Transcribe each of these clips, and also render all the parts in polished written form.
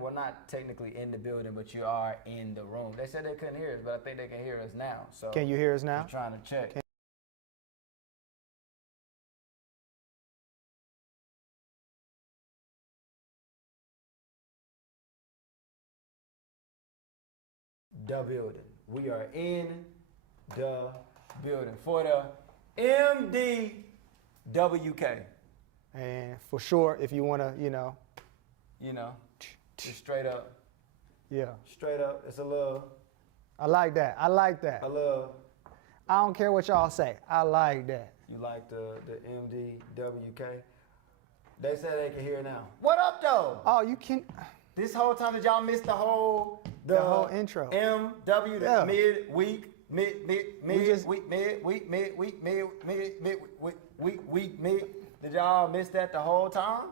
Well, not technically in the building, but you are in the room. They said they couldn't hear us, but I think they can hear us now. So Can you hear us now? just trying to check. The building. We are in the building for the MDWK. And for sure, if you want to, Just straight up. yeah. Straight up. It's a little. I like that. I like that. A little. I don't care what y'all say. I like that. You like the MDWK? They said they can hear now. What up, though? Oh, you can. This whole time did y'all miss the whole intro. MW, the Yeah. midweek, mid. Did y'all miss that the whole time?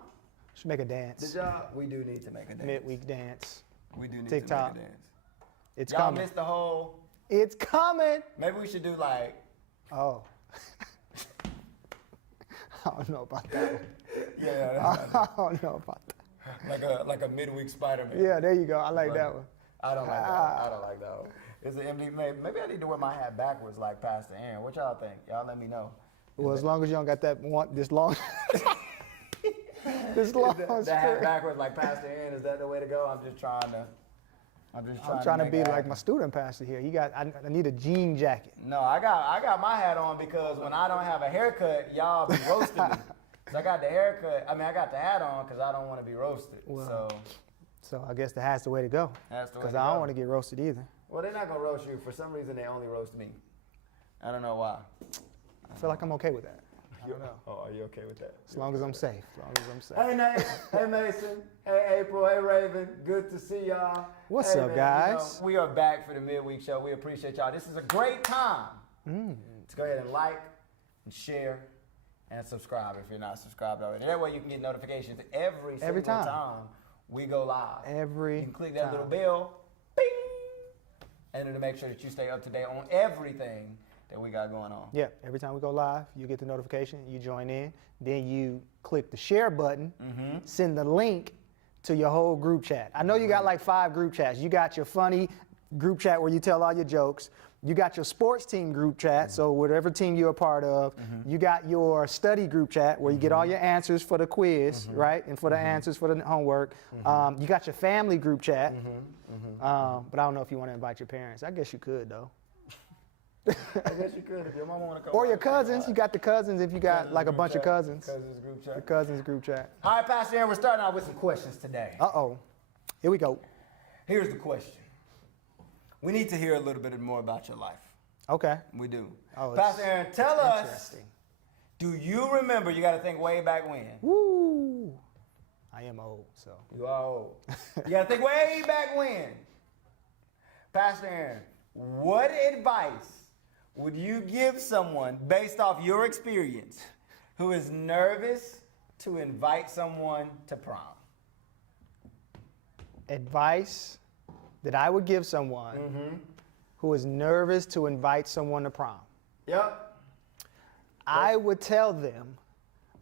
Should make a dance. Did y'all? We do need to make a dance. Midweek dance. We do need TikTok. to make a dance. It's Y'all coming. missed the whole. It's coming. Maybe we should do like. Oh. I don't know about that one. Yeah. I don't know about that. Like a midweek Spider-Man. Yeah, there you go. I like that one. I don't like that one. I don't like that one. It's an MD. Maybe I need to wear my hat backwards like Pastor Aaron. What y'all think? Y'all let me know. Well, as long as you don't got that one, this long. This long the hat skirt. backwards like Pastor Aaron. Is that the way to go? I'm just trying to be make it like happen. my student pastor here. I need a jean jacket. No, I got my hat on because when I don't have a haircut, y'all be roasting me. So I got the haircut. I got the hat on because I don't want to be roasted. Well, so I guess that's the way to go. That's the way. Because I don't want to get roasted either. Well, they're not gonna roast you. For some reason, they only roast me. I don't know why. I feel like I'm okay with that. I don't know. Oh, are you okay with that? As long as I'm safe. As long as I'm safe. Hey Nate, hey Mason, hey April, hey Raven, good to see y'all. What's up, man, guys? we are back for the midweek show. We appreciate y'all. This is a great time to go ahead and like and share and subscribe if you're not subscribed already. That way you can get notifications every single time we go live. Every You can click that time. little bell, bing, and it'll make sure that you stay up to date on everything that we got going on. Yeah, every time we go live, you get the notification, you join in, then you click the share button, send the link to your whole group chat. I know you got like 5 group chats. You got your funny group chat where you tell all your jokes. You got your sports team group chat, so whatever team you're a part of. You got your study group chat where you get all your answers for the quiz, right? And for the answers for the homework. You got your family group chat, but I don't know if you want to invite your parents. I guess you could, though. I guess you could if your mama want to come. Or your cousins. You got the cousins if you got Cousins like a group bunch of chat. cousins. Cousins group chat. The cousins group chat. All right, Pastor Aaron, we're starting out with some questions today. Uh-oh. Here we go. Here's the question. We need to hear a little bit more about your life. Okay. We do. Oh, Pastor Aaron, tell us, Interesting. do you remember, you got to think way back when. Woo. I am old, so. You are old. You got to think way back when. Pastor Aaron, what advice would you give someone based off your experience who is nervous to invite someone to prom? Advice that I would give someone who is nervous to invite someone to prom. Yep. I would tell them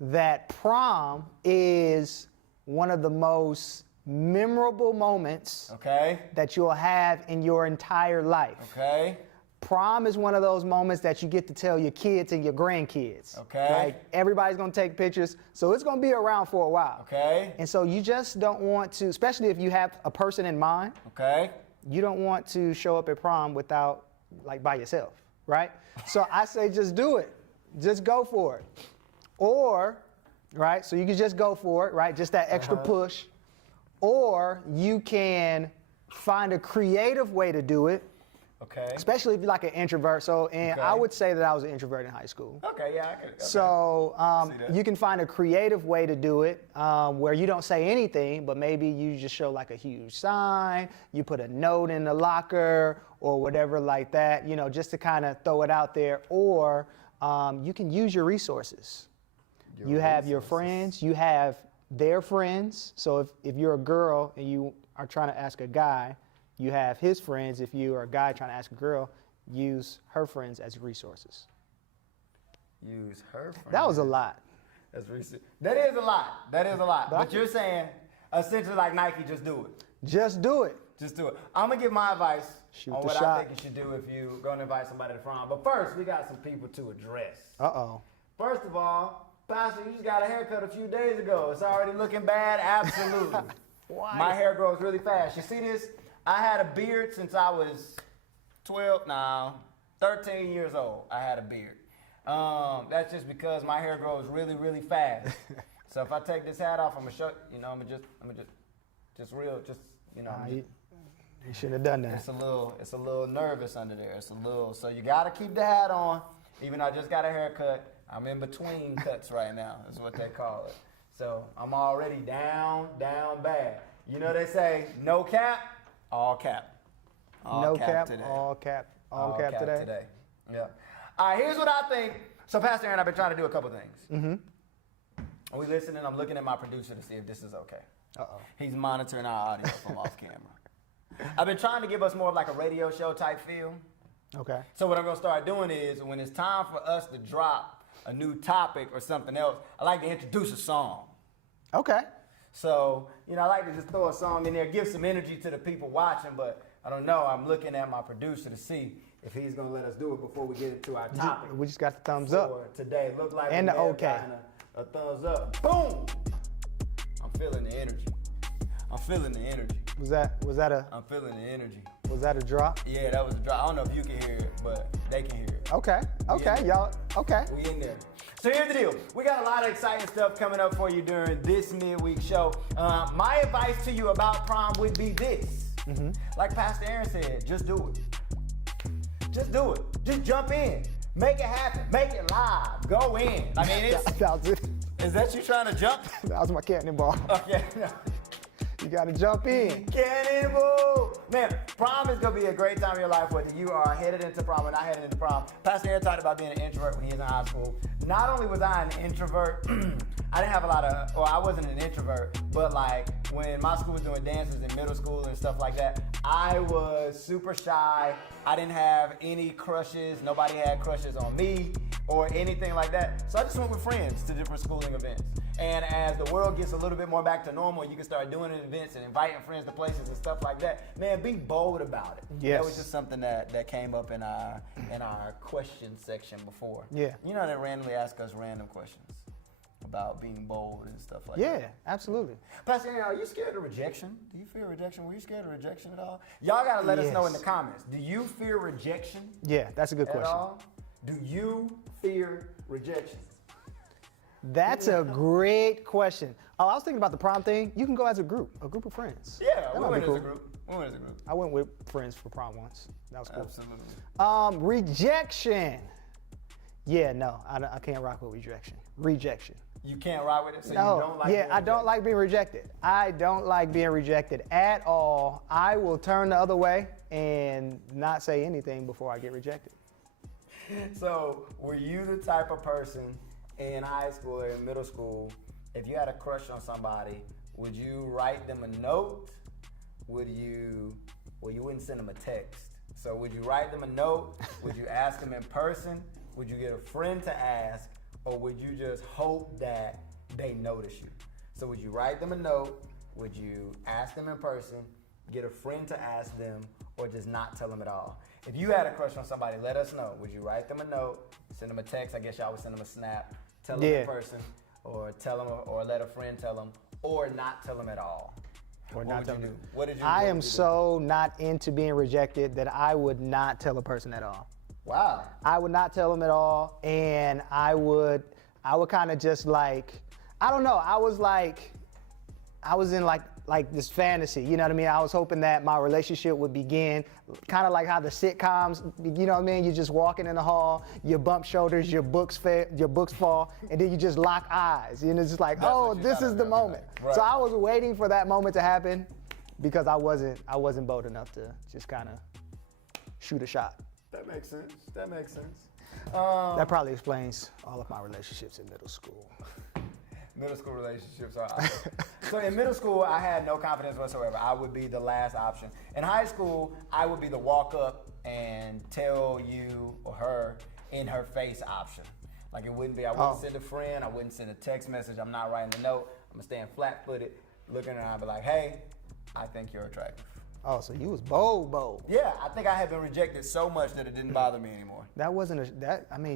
that prom is one of the most memorable moments Okay. that you'll have in your entire life. Okay. Prom is one of those moments that you get to tell your kids and your grandkids. Okay. Like everybody's gonna take pictures, so it's gonna be around for a while. Okay. And so you just don't want to, especially if you have a person in mind, Okay. you don't want to show up at prom without, like, by yourself, right? So I say just do it. Just go for it. Or, right, so you can just go for it, right? Just that extra push. Or you can find a creative way to do it, Okay. especially if you're like an introvert. So, and I Okay. would say that I was an introvert in high school. Okay, yeah, I could. Okay. So See that. you can find a creative way to do it where you don't say anything, but maybe you just show like a huge sign, you put a note in the locker or whatever like that, just to kind of throw it out there. Or you can use your resources. You have your friends, you have their friends. So if you're a girl and you are trying to ask a guy, you have his friends. If you are a guy trying to ask a girl, use her friends as resources. Use her friend. That was a lot. That's recent. That is a lot. That is a lot. But you're saying essentially like Nike, just do it. Just do it. Just do it. I'm gonna give my advice Shoot on the what shot. I think you should do if you're gonna invite somebody to prom. But first, we got some people to address. Uh-oh. First of all, Pastor, you just got a haircut a few days ago. It's already looking bad? Absolutely. Why? My hair grows really fast. You see this? I had a beard since I was 13 years old. I had a beard. That's just because my hair grows really, really fast. So if I take this hat off, I'm gonna show, I'm gonna just real, You shouldn't have done that. it's a little nervous under there. So you gotta keep the hat on. Even though I just got a haircut, I'm in between cuts right now, is what they call it. So I'm already down bad. You know they say, no cap, all cap. No cap, today. all cap today. Yeah. All right, here's what I think. So Pastor Aaron, I've been trying to do a couple things. Mm-hmm. We listening, I'm looking at my producer to see if this is okay. Uh-oh. He's monitoring our audio from off camera. I've been trying to give us more of like a radio show type feel. Okay. So what I'm gonna start doing is when it's time for us to drop a new topic or something else, I like to introduce a song. Okay. So, I like to just throw a song in there, give some energy to the people watching, but I don't know. I'm looking at my producer to see if he's gonna let us do it before we get into our topic. We just got the thumbs for up. today. Look like And we the may have okay. gotten a thumbs up. Boom! I'm feeling the energy. I'm feeling the energy. Was that a I'm feeling the energy. drop? Yeah, that was a drop. I don't know if you can hear it, but they can hear it. Okay. Yeah. Y'all. Okay. We in there. So here's the deal. We got a lot of exciting stuff coming up for you during this midweek show. My advice to you about prom would be this. Mm-hmm. Like Pastor Aaron said, just do it. Just do it. Just jump in. Make it happen. Make it live. Go in. I mean, that was it. Is that you trying to jump? That was my cannonball. Okay. You gotta jump in. Cannonball! Man, prom is gonna be a great time of your life, whether you are headed into prom or not headed into prom. Pastor Aaron talked about being an introvert when he was in high school. Not only was I an introvert, I didn't have I wasn't an introvert, but like when my school was doing dances in middle school and stuff like that, I was super shy. I didn't have any crushes. Nobody had crushes on me or anything like that. So I just went with friends to different schooling events. And as the world gets a little bit more back to normal, you can start doing events and inviting friends to places and stuff like that. Man, be bold about it. Yes. That was just something that came up in our question section before. Yeah. You know, they randomly ask us random questions about being bold and stuff like that. Yeah, absolutely. Pastor Aaron, are you scared of rejection? Do you fear rejection? Were you scared of rejection at all? Y'all gotta let us know in the comments. Do you fear rejection? Yeah, that's a good at question. all? Do you fear rejection? That's a great question. Oh, I was thinking about the prom thing. You can go as a group of friends. Yeah, That we might be went cool. as a group. I went with friends for prom once. That was cool. Absolutely. Rejection. Yeah, no, I can't rock with rejection. Rejection. You can't ride with it, so No, you don't like yeah, I don't like being rejected. I don't like being rejected at all. I will turn the other way and not say anything before I get rejected. So, were you the type of person in high school or in middle school, if you had a crush on somebody, would you write them a note? Well, you wouldn't send them a text. So would you write them a note? Would you ask them in person? Would you get a friend to ask? Or would you just hope that they notice you? So would you write them a note? Would you ask them in person, get a friend to ask them, or just not tell them at all? If you had a crush on somebody, let us know. Would you write them a note, send them a text? I guess y'all would send them a snap, tell them in person, or tell them, or let a friend tell them, or not tell them at all. Or not tell them. What did you? I am so not into being rejected that I would not tell a person at all. Wow. I would not tell them at all, and I would kind of just like, I don't know. I was in like this fantasy, you know what I mean? I was hoping that my relationship would begin kind of like how the sitcoms, you know what I mean? You're just walking in the hall, you bump shoulders, your books fall, and then you just lock eyes. And it's just like, oh, this is the moment. Right. So I was waiting for that moment to happen because I wasn't bold enough to just kind of shoot a shot. That makes sense. That That probably explains all of my relationships in middle school. Middle school relationships are awesome. So in middle school, I had no confidence whatsoever. I would be the last option. In high school, I would be the walk up and tell you or her in her face option. Like it wouldn't be, I wouldn't send a friend, I wouldn't send a text message, I'm not writing a note, I'm gonna stand flat footed, looking at her, I'd be like, hey, I think you're attractive. Oh, so you was bold. Yeah, I think I had been rejected so much that it didn't bother me anymore. That wasn't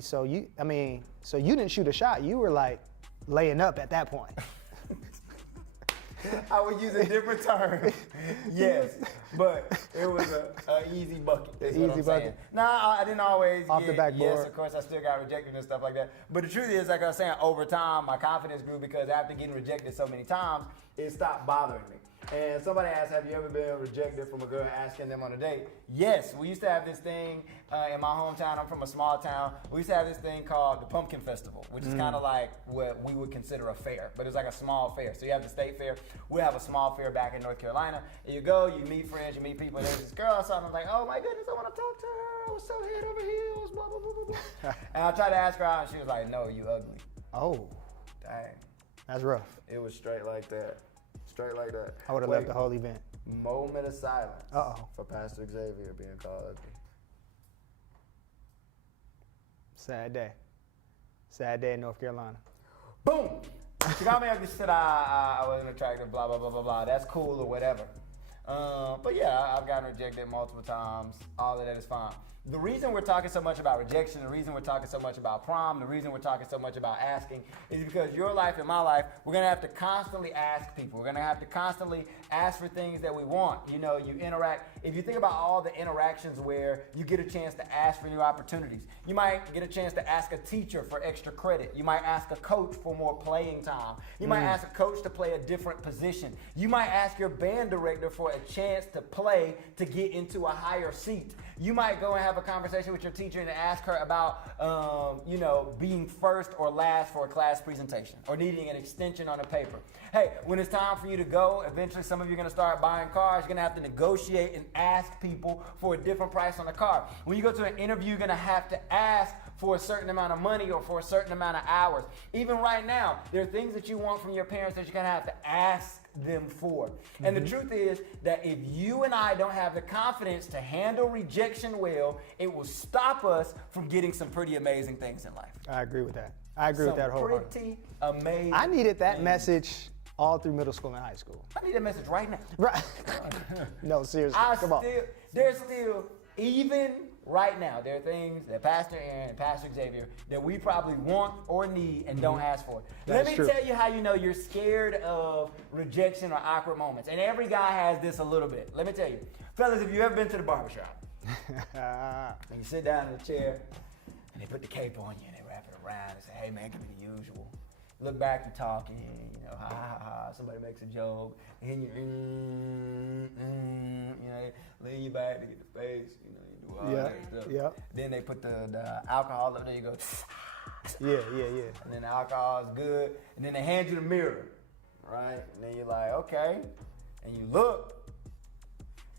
so you didn't shoot a shot. You were like laying up at that point. I would use a different term. Yes, but it was a easy bucket. Is what I'm saying. Nah, I didn't always off the backboard. Yes, of course, I still got rejected and stuff like that. But the truth is, like I was saying, over time, my confidence grew because after getting rejected so many times, it stopped bothering me. And somebody asked, have you ever been rejected from a girl asking them on a date? Yes, we used to have this thing in my hometown. I'm from a small town. We used to have this thing called the Pumpkin Festival, which is kind of like what we would consider a fair, but it's like a small fair. So you have the state fair. We have a small fair back in North Carolina. And you go, you meet friends, you meet people. And there's this girl I saw, and I was like, oh my goodness, I want to talk to her. I was so head over heels, blah, blah, blah, blah, blah. And I tried to ask her out, and she was like, no, you ugly. Oh. Dang. That's rough. It was straight like that. Straight like that. I would have left the whole event. Moment of silence. Uh-oh. For Pastor Xavier being called ugly. Sad day. Sad day in North Carolina. Boom! She got me ugly, said I wasn't attractive, blah, blah, blah, blah, blah. That's cool or whatever. But yeah, I've gotten rejected multiple times. All of that is fine. The reason we're talking so much about rejection, the reason we're talking so much about prom, the reason we're talking so much about asking is because your life and my life, we're going to have to constantly ask people. We're going to have to constantly ask for things that we want. You know, you interact. If you think about all the interactions where you get a chance to ask for new opportunities, you might get a chance to ask a teacher for extra credit. You might ask a coach for more playing time. You might ask a coach to play a different position. You might ask your band director for a chance to play to get into a higher seat. You might go and have a conversation with your teacher and ask her about, being first or last for a class presentation or needing an extension on a paper. Hey, when it's time for you to go, eventually some of you are going to start buying cars. You're going to have to negotiate and ask people for a different price on the car. When you go to an interview, you're going to have to ask for a certain amount of money or for a certain amount of hours. Even right now, there are things that you want from your parents that you're going to have to ask them for. And the truth is that if you and I don't have the confidence to handle rejection well, it will stop us from getting some pretty amazing things in life. I agree with that. I agree with that wholeheartedly. Pretty amazing. I needed that message all through middle school and high school. I need that message right now. Right. No, seriously. Come on. There's still, even right now, there are things that Pastor Aaron and Pastor Xavier that we probably want or need and don't ask for. Let me tell you how you know you're scared of rejection or awkward moments. And every guy has this a little bit. Let me tell you. Fellas, if you've ever been to the barbershop and you sit down in the chair and they put the cape on you and they wrap it around and say, hey man, give me the usual. Look back, you're talking, ha ha ha, somebody makes a joke, and you lean your back to get the face, you do all that stuff. Yeah. Then they put the alcohol up there, you go, Yeah. and then the alcohol is good, and then they hand you the mirror, right? And then you're like, okay, and you look,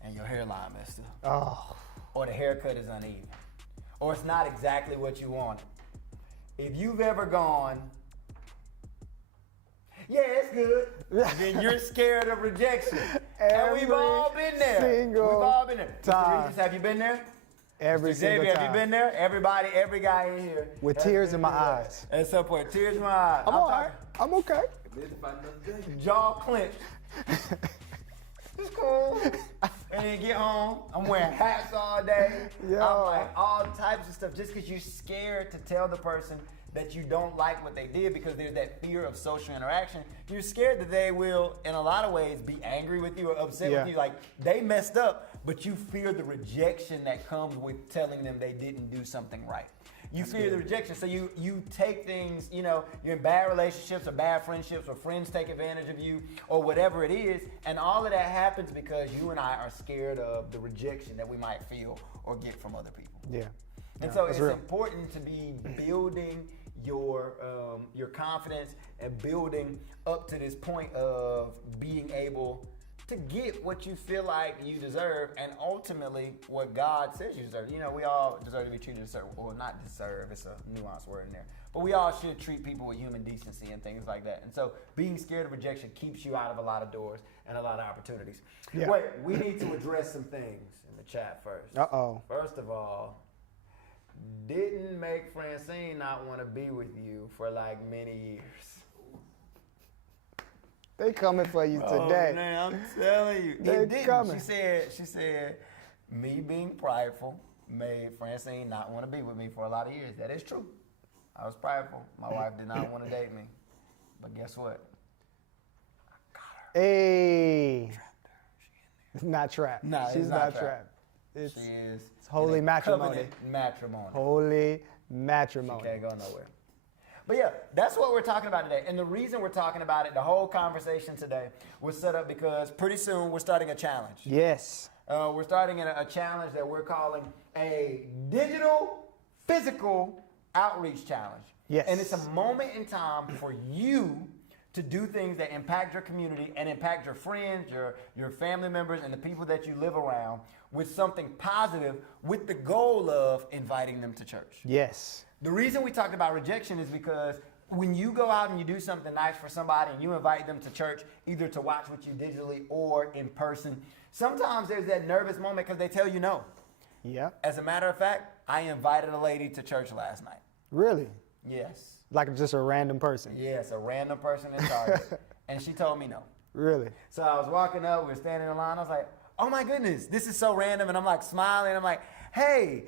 and your hairline messed up. Oh. Or the haircut is uneven. Or it's not exactly what you wanted. If you've ever gone, yeah, it's good, then you're scared of rejection. And we've all been there. We've all been there. Time. Have you been there? Every single Xavier, time. have you been there? Everybody, every guy in here. With tears in my eyes. At some point, tears in my eyes. I'm all right. I'm okay. Jaw clenched. It's cool. And then get home, I'm wearing hats all day. Yo. I'm like all types of stuff just because you're scared to tell the person that you don't like what they did because there's that fear of social interaction. You're scared that they will, in a lot of ways, be angry with you or upset with you. Like, they messed up, but you fear the rejection that comes with telling them they didn't do something right. You fear the rejection, so you take things, you're in bad relationships or bad friendships or friends take advantage of you or whatever it is, and all of that happens because you and I are scared of the rejection that we might feel or get from other people. Yeah. And so it's important to be building your confidence and building up to this point of being able to get what you feel like you deserve and ultimately what God says you deserve. We all deserve to be treated a certain, well, not deserve, it's a nuanced word in there, but we all should treat people with human decency and things like that. And so being scared of rejection keeps you out of a lot of doors and a lot of opportunities. Yeah. Wait, we need to address some things in the chat first. Uh-oh. First of all, didn't make Francine not want to be with you for like many years. They coming for you today. Oh, man, I'm telling you. They It didn't. coming. She said, me being prideful made Francine not want to be with me for a lot of years. That is true. I was prideful. My wife did not want to date me. But guess what? I got her. Hey. Trapped her. She in there. Not trapped. No, She's it's not not trapped. It's She is. holy in a matrimony. covenant matrimony. holy She matrimony. can't go nowhere. But yeah, that's what we're talking about today. And the reason we're talking about it, the whole conversation today was set up because pretty soon we're starting a challenge. Yes. We're starting a challenge that we're calling a digital physical outreach challenge. Yes. And it's a moment in time for you to do things that impact your community and impact your friends, your family members, and the people that you live around with something positive with the goal of inviting them to church. Yes. The reason we talked about rejection is because when you go out and you do something nice for somebody and you invite them to church, either to watch with you digitally or in person, sometimes there's that nervous moment because they tell you no. Yeah. As a matter of fact, I invited a lady to church last night. Really? Yes. Like just a random person. Yes, a random person in Target. And she told me no. Really? So I was walking up, we were standing in line, I was like, oh my goodness, this is so random. And I'm like smiling, I'm like, hey,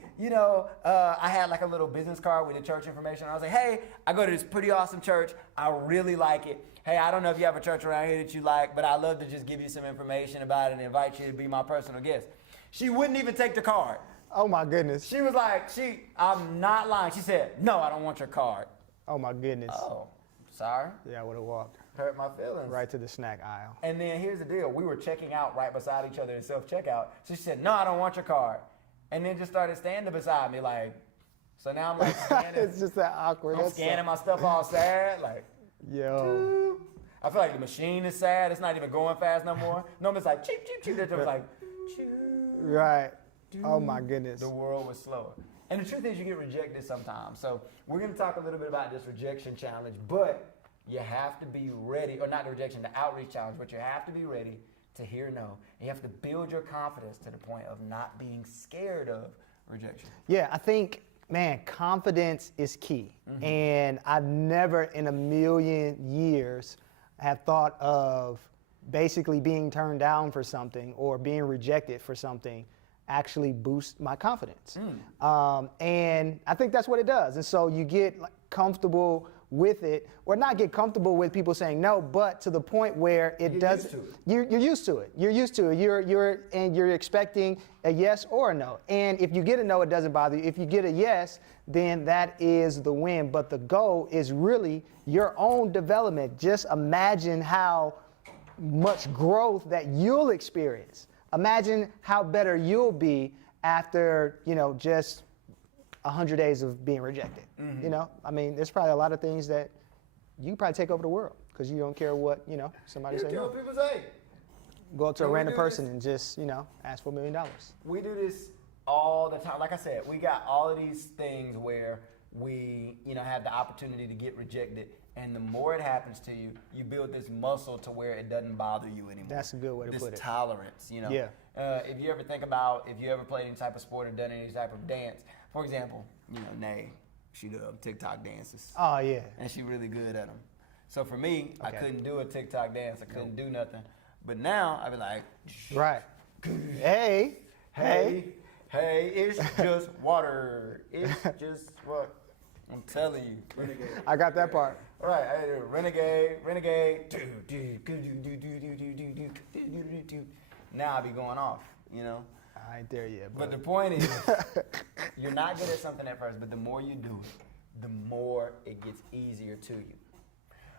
I had like a little business card with the church information. I was like, hey, I go to this pretty awesome church. I really like it. Hey, I don't know if you have a church around here that you like, but I'd love to just give you some information about it and invite you to be my personal guest. She wouldn't even take the card. Oh my goodness. She was like, I'm not lying. She said, no, I don't want your card. Oh my goodness. Oh, sorry. Yeah, I would have walked Hurt my feelings. right to the snack aisle. And then here's the deal. We were checking out right beside each other in self-checkout. So she said, no, I don't want your card. And then just started standing beside me like, so now I'm like scanning. It's just that awkward. I'm That's scanning my stuff all sad. Like, Yo. I feel like the machine is sad. It's not even going fast no more. No, it's like, cheep, cheep, cheep. It's just like, cheep. Right. Oh my goodness. The world was slower. And the truth is you get rejected sometimes. So we're going to talk a little bit about this rejection challenge, but you have to be ready, or not the rejection, the outreach challenge, but you have to be ready to hear no. And you have to build your confidence to the point of not being scared of rejection. Yeah, I think, man, confidence is key. Mm-hmm. And I've never in a million years have thought of basically being turned down for something or being rejected for something actually boost my confidence. And I think that's what it does. And so you get like, comfortable with it, or not get comfortable with people saying no, but to the point where it doesn't. You're used to it. You're used to it. You're expecting a yes or a no. And if you get a no, it doesn't bother you. If you get a yes, then that is the win. But the goal is really your own development. Just imagine how much growth that you'll experience. Imagine how better you'll be after, just 100 days of being rejected. I mean, there's probably a lot of things that you probably take over the world because you don't care what, somebody say. You No. what people say. Go up to a we random do person this. and just, ask for $1 million. We do this all the time. Like I said, we got all of these things where we, have the opportunity to get rejected. And the more it happens to you, you build this muscle to where it doesn't bother you anymore. That's a good way to put it. This tolerance, Yeah. If you ever think about, if you ever played any type of sport or done any type of dance, for example, Nay, she does TikTok dances. Oh, yeah. And she really good at them. So for me, I Okay. couldn't do a TikTok dance. I couldn't do nothing. But now, I be like, Right. Hey, it's just water. It's just what? I'm telling you. Renegade. I got that part. Right, I do renegade. Now I be going off, I ain't there yet, But the point is, you're not good at something at first, but the more you do it, the more it gets easier to you.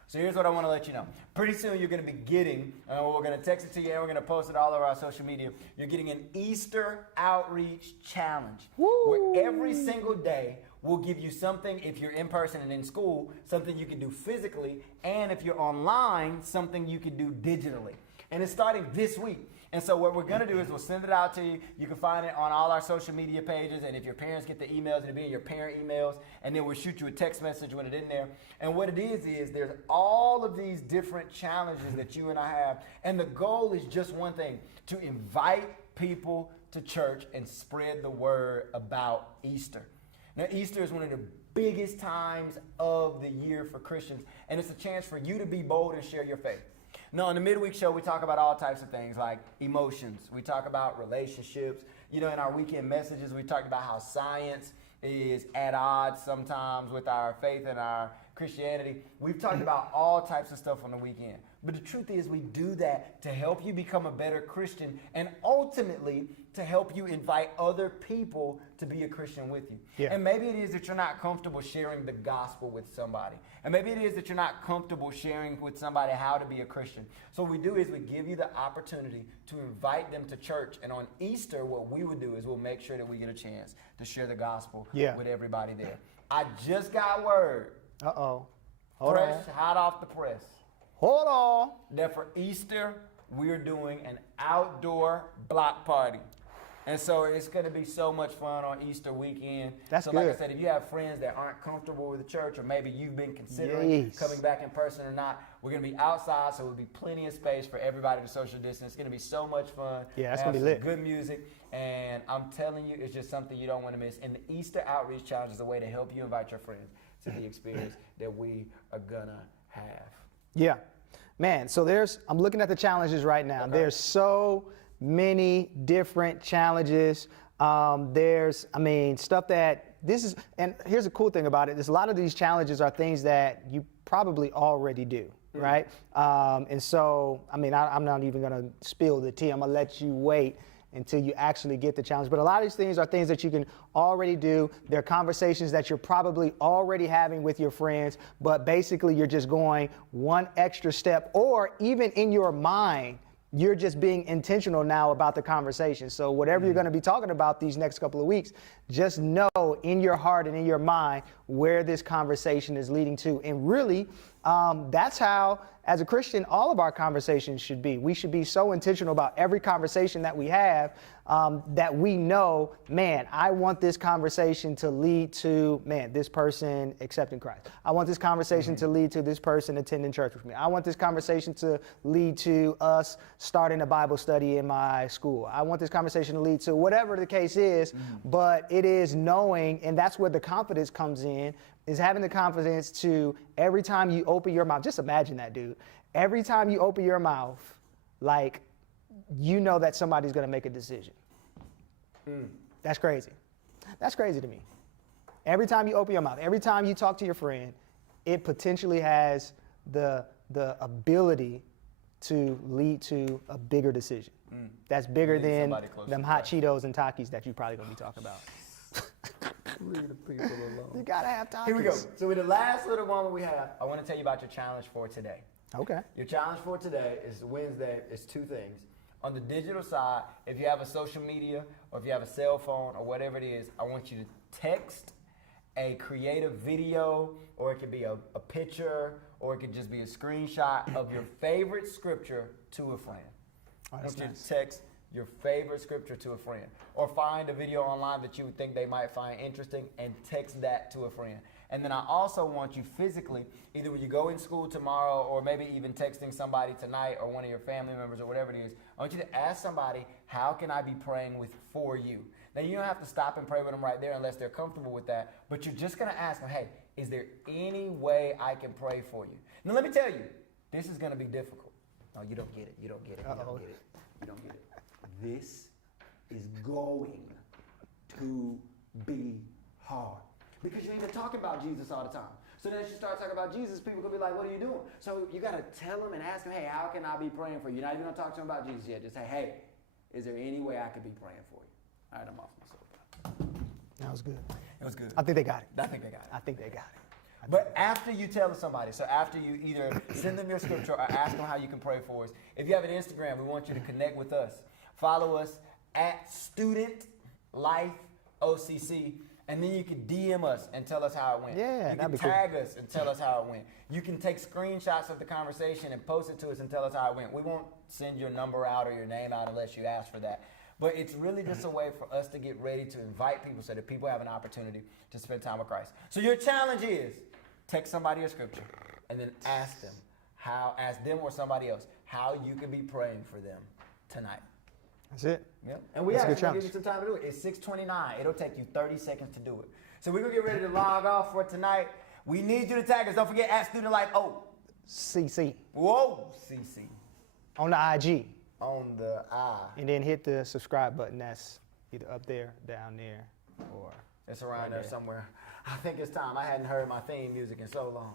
So here's what I want to let you know. Pretty soon you're going to be getting, we're going to text it to you and we're going to post it all over our social media. You're getting an Easter Outreach Challenge. Woo! Where every single day we'll give you something, if you're in person and in school, something you can do physically, and if you're online, something you can do digitally. And it's starting this week. And so what we're going to do is we'll send it out to you. You can find it on all our social media pages. And if your parents get the emails, it'll be in your parent emails. And then we'll shoot you a text message with it in there. And what it is there's all of these different challenges that you and I have. And the goal is just one thing, to invite people to church and spread the word about Easter. Now, Easter is one of the biggest times of the year for Christians. And it's a chance for you to be bold and share your faith. No, on the midweek show, we talk about all types of things like emotions. We talk about relationships. You know, in our weekend messages, we talked about how science is at odds sometimes with our faith and our Christianity. We've talked about all types of stuff on the weekend. But the truth is we do that to help you become a better Christian and ultimately to help you invite other people to be a Christian with you. Yeah. And maybe it is that you're not comfortable sharing the gospel with somebody. And maybe it is that you're not comfortable sharing with somebody how to be a Christian. So what we do is we give you the opportunity to invite them to church. And on Easter, what we would do is we'll make sure that we get a chance to share the gospel with everybody there. I just got word. Uh-oh. Fresh, hot off the press. Hold on. That for Easter, we're doing an outdoor block party. And so it's going to be so much fun on Easter weekend. That's so good. like I said, if you have friends that aren't comfortable with the church, or maybe you've been considering coming back in person or not, we're going to be outside, so there'll be plenty of space for everybody to social distance. It's going to be so much fun. Yeah, that's going to be lit. Good music. And I'm telling you, it's just something you don't want to miss. And the Easter Outreach Challenge is a way to help you invite your friends to the experience that we are going to have. Yeah. Man, so I'm looking at the challenges right now. Okay. There's so many different challenges. There's stuff that and here's the cool thing about it, is a lot of these challenges are things that you probably already do, right? And so, I'm not even gonna spill the tea. I'm gonna let you wait until you actually get the challenge. But a lot of these things are things that you can already do. They're conversations that you're probably already having with your friends, but basically you're just going one extra step, or even in your mind, you're just being intentional now about the conversation. So whatever you're going to be talking about these next couple of weeks, just know in your heart and in your mind where this conversation is leading to. And really, that's how, as a Christian, all of our conversations should be. We should be so intentional about every conversation that we have, that we know, man, I want this conversation to lead to, this person accepting Christ. I want this conversation to lead to this person attending church with me. I want this conversation to lead to us starting a Bible study in my school. I want this conversation to lead to whatever the case is, but it is knowing, and that's where the confidence comes in, is having the confidence to, every time you open your mouth, just imagine that, dude. Every time you open your mouth, like, you know that somebody's going to make a decision. That's crazy. That's crazy to me. Every time you open your mouth, every time you talk to your friend, it potentially has the ability to lead to a bigger decision. That's bigger than them hot Cheetos and Takis that you're probably going to be talking about. Leave the people alone. You got to have Takis. Here we go. So with the last little moment we have, I want to tell you about your challenge for today. Okay. Your challenge for today is Wednesday. It's two things. On the digital side, if you have a social media or if you have a cell phone or whatever it is, I want you to text a creative video, or it could be a picture, or it could just be a screenshot of your favorite scripture to a friend. Oh, I that's want you nice. to text your favorite scripture to a friend, or find a video online that you would think they might find interesting and text that to a friend. And then I also want you physically, either when you go in school tomorrow, or maybe even texting somebody tonight, or one of your family members, or whatever it is, I want you to ask somebody, how can I be praying for you? Now, you don't have to stop and pray with them right there unless they're comfortable with that, but you're just going to ask them, hey, is there any way I can pray for you? Now, let me tell you, this is going to be difficult. No, you don't get it. You don't get it. You don't get it. You don't get it. This is going to be hard. Because you're even talking about Jesus all the time. So then as you start talking about Jesus, people could be like, what are you doing? So you got to tell them and ask them, hey, how can I be praying for you? You're not even going to talk to them about Jesus yet. Just say, hey, is there any way I could be praying for you? All right, I'm off my soapbox. That was good. It was good. I think they got it. I think they got it. I think they got it. But after you tell somebody, so after you either send them your scripture or ask them how you can pray for us, if you have an Instagram, we want you to connect with us. Follow us at Student Life OCC, and then you can DM us and tell us how it went. Yeah, you that'd can be cool. tag us and tell us how it went. You can take screenshots of the conversation and post it to us and tell us how it went. We won't send your number out or your name out unless you ask for that. But it's really just a way for us to get ready to invite people so that people have an opportunity to spend time with Christ. So your challenge is text somebody a scripture and then ask them or somebody else how you can be praying for them tonight. That's it. Yep. And we actually give you some time to do it. It's 6:29. It'll take you 30 seconds to do it. So we're going to get ready to log off for tonight. We need you to tag us. Don't forget at Student Life CC. CC. Whoa, CC. On the IG. On the I. And then hit the subscribe button. That's either up there, down there, or It's around right there somewhere. I think it's time. I hadn't heard my theme music in so long.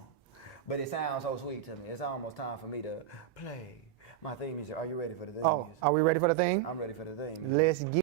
But it sounds so sweet to me. It's almost time for me to play my theme music. Are you ready for the theme Oh, music? are we ready for the thing? I'm ready for the theme. Let's get